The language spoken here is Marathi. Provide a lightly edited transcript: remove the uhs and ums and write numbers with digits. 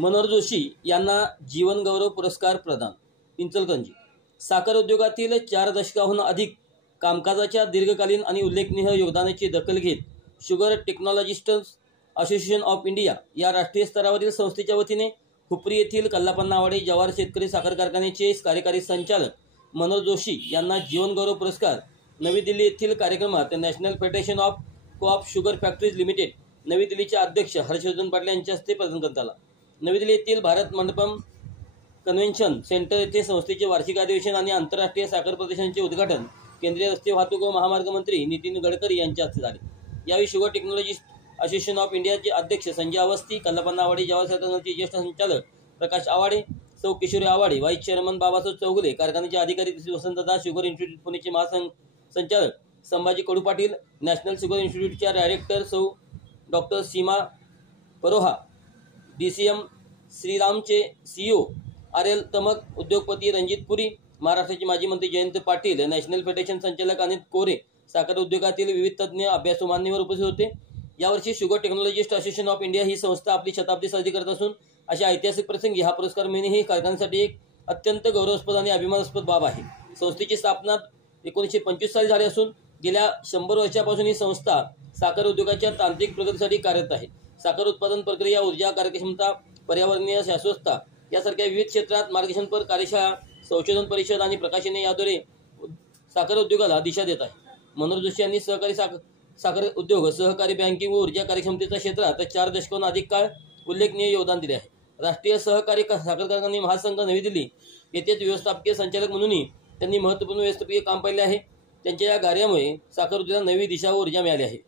मनोहर जोशी यांना जीवन गौरव पुरस्कार प्रदान। इचलकरंजी साखर उद्योगातील 4 दशकाहून अधिक कामकाजाच्या दीर्घकालीन आणि उल्लेखनीय योगदानाची दखल घेत शुगर टेक्नॉलॉजिस्ट्स असोसिएशन ऑफ इंडिया या राष्ट्रीय स्तरावरील संस्थेच्या वतीने हुपरी येथील कल्लापन्ना आवाडे जवाहर शेतकरी साखर कारखान्याचे कार्यकारी संचालक मनोहर जोशी यांना जीवन गौरव पुरस्कार नवी दिल्ली येथील कार्यक्रमात national federation of co-op sugar factories limited नवी दिल्लीचे अध्यक्ष हर्षवर्धन पाटील यांच्या हस्ते प्रदान करण्यात आला। नवी दिल्ली येथील भारत मंडपम कन्व्हेन्शन सेंटर येथे संस्थेचे वार्षिक अधिवेशन आणि आंतरराष्ट्रीय साखर प्रदर्शनाचे उद्घाटन केंद्रीय रस्ते वाहतूक व महामार्ग मंत्री नितीन गडकरी यांच्या हस्ते झाले। यावेळी शुगर टेक्नॉलॉजिस्ट असोसिएशन ऑफ इंडियाचे अध्यक्ष संजय अवस्थी, कल्लापन्ना आवाडे जवाहर कारखान्याचे ज्येष्ठ संचालक प्रकाश आवाडे, सौ किशोरी आवाडे, व्हाईस चेअरमन बाबासाहेब चौगुले, कारखान्याचे अधिकारी वसंतदास, शुगर इन्स्टिट्यूट पुणेचे महासंचालक संभाजी कडू पाटील, नॅशनल शुगर इन्स्टिट्यूटच्या डायरेक्टर सौ डॉक्टर सीमा परोहा, DCM श्रीरामचे CEO RL तमक, उद्योगपती रणजित पुरी, महाराष्ट्राचे माजी मंत्री जयंत पाटील, नॅशनल फेडरेशन संचालक अनित कोरे, साखर उद्योगातील विविध तज्ज्ञ अभ्यासू मान्यवर उपस्थित होते। यावर्षी sugar technologist association of India ही संस्था आपली शताब्दी साजरी करत असून अशा ऐतिहासिक प्रसंगी हा पुरस्कार मिळणे ही कारखान्यासाठी एक अत्यंत गौरवास्पद आणि अभिमानास्पद बाब आहे। संस्थेची स्थापना 1925 साली झाली असून गेल्या 100 वर्षापासून ही संस्था साखर उद्योगाच्या तांत्रिक प्रगतीसाठी कार्यरत आहे। साखर उत्पादन प्रक्रिया, ऊर्जा कार्यक्षमता, पर्यावरणीय शाश्वतता यासारख्या विविध क्षेत्रात मार्गदर्शनपर कार्यशाळा, संशोधन परिषद आणि प्रकाशने याद्वारे साखर उद्योगाला दिशा देत आहे। मनोहर जोशी यांनी सहकारी साखर उद्योग, सहकारी बँकिंग व ऊर्जा कार्यक्षमतेच्या क्षेत्रात 4 दशकांहून अधिक काळ उल्लेखनीय योगदान दिले आहे। राष्ट्रीय सहकारी साखर कारखाने महासंघ नवी दिल्ली येथेच व्यवस्थापकीय संचालक म्हणूनही त्यांनी महत्त्वपूर्ण व्यवस्थापकीय काम पाहिले आहे। त्यांच्या या कार्यामुळे साखर उद्योगाला नवी दिशा व ऊर्जा मिळाली आहे।